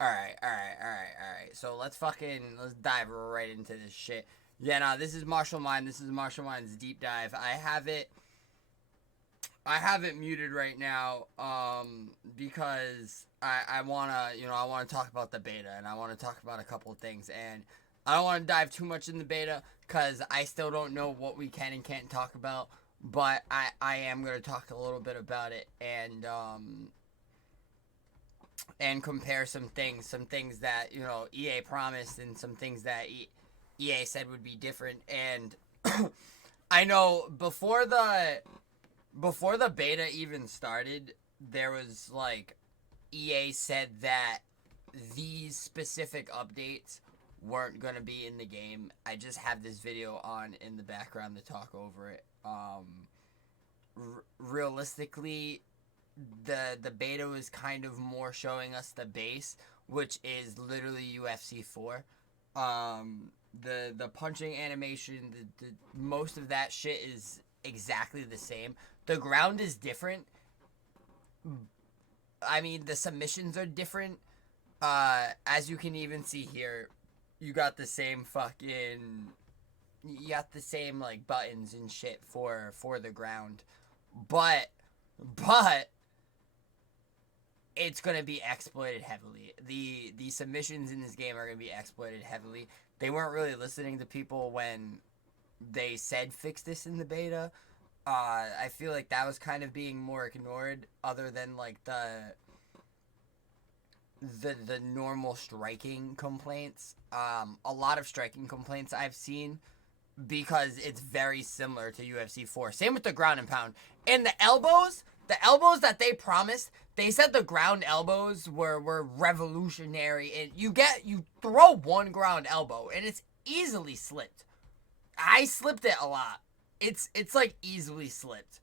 All right. So let's dive right into this shit. Yeah, no, this is Martial Mind. This is Martial Mind's deep dive. I have it muted right now, because I wanna, I wanna talk about the beta, and I wanna talk about a couple of things, and I don't want to dive too much in the beta because I still don't know what we can and can't talk about. But I am gonna talk a little bit about it, and compare some things that EA promised, and some things that EA said would be different. And I know before the beta even started, there was like EA said that these specific updates weren't gonna be in the game. I just have this video on in the background to talk over it. Realistically, the beta was kind of more showing us the base, which is literally UFC 4. The punching animation, the most of that shit is exactly the same. The ground is different. I mean, the submissions are different. As you can even see here, you got the same fucking, you got the same like buttons and shit for the ground, but but it's gonna be exploited heavily. The submissions in this game are gonna be exploited heavily. They weren't really listening to people when they said fix this in the beta. I feel like that was kind of being more ignored, other than like the normal striking complaints. A lot of striking complaints I've seen, because it's very similar to UFC 4. Same with the ground and pound. And the elbows that they promised, they said the ground elbows were revolutionary. And you throw one ground elbow and it's easily slipped. I slipped it a lot. It's like easily slipped.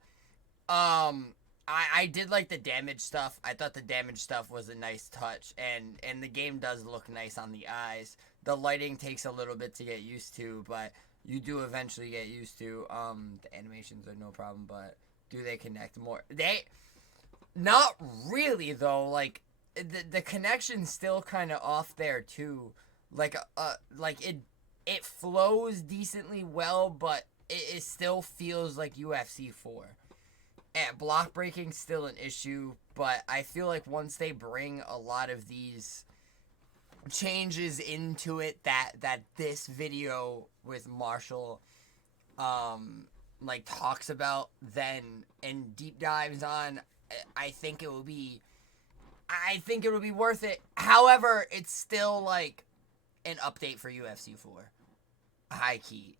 I did like the damage stuff. I thought the damage stuff was a nice touch, and the game does look nice on the eyes. The lighting takes a little bit to get used to, but you do eventually get used to. The animations are no problem, but do they connect more? They not really though. Like the connection's still kind of off there too. Like it flows decently well, but it still feels like UFC 4. And block breaking still an issue, but I feel like once they bring a lot of these changes into it, that this video with Marshall like talks about, then, and deep dives on, I think it will be worth it. However, it's still like an update for UFC 4. High key.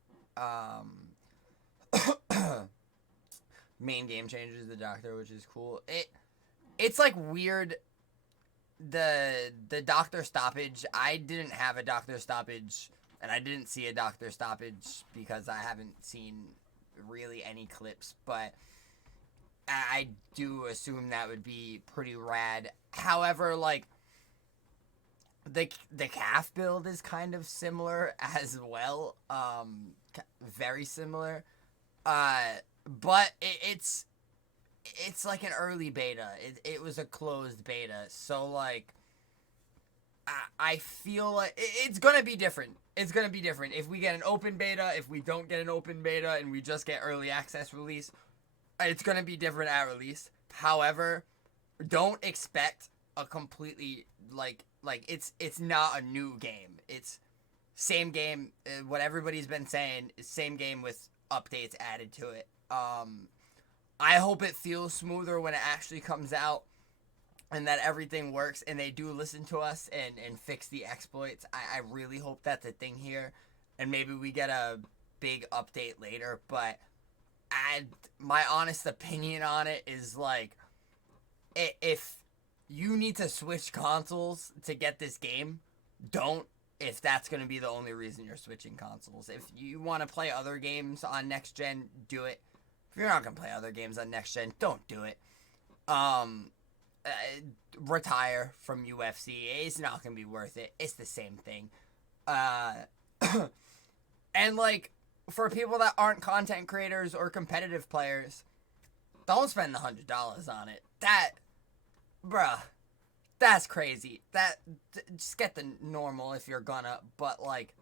Main game changes the doctor, which is cool. It's like weird. The doctor stoppage. I didn't have a doctor stoppage, and I didn't see a doctor stoppage because I haven't seen really any clips. But I do assume that would be pretty rad. However, like the calf build is kind of similar as well. Very similar. But it's like an early beta. It was a closed beta, so like I feel like it's gonna be different. It's gonna be different if we get an open beta. If we don't get an open beta and we just get early access release, it's gonna be different at release. However, don't expect a completely like it's not a new game. It's same game. What everybody's been saying is same game with updates added to it. I hope it feels smoother when it actually comes out, and that everything works, and they do listen to us and fix the exploits. I really hope that's a thing here, and maybe we get a big update later. But my honest opinion on it is like, if you need to switch consoles to get this game, don't. If that's going to be the only reason you're switching consoles. If you want to play other games on next gen, do it. If you're not going to play other games on next gen, don't do it. Retire from UFC. It's not going to be worth it. It's the same thing. And like, for people that aren't content creators or competitive players, don't spend the $100 on it. Bruh, That's crazy. Just get the normal if you're gonna. But like,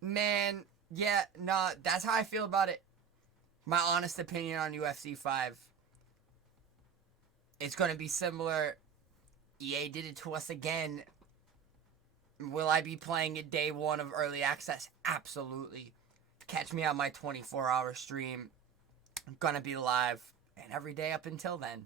man, yeah, nah, that's how I feel about it. My honest opinion on UFC 5. It's gonna be similar. EA did it to us again. Will I be playing it day one of early access? Absolutely. Catch me on my 24-hour stream. I'm gonna be live and every day up until then.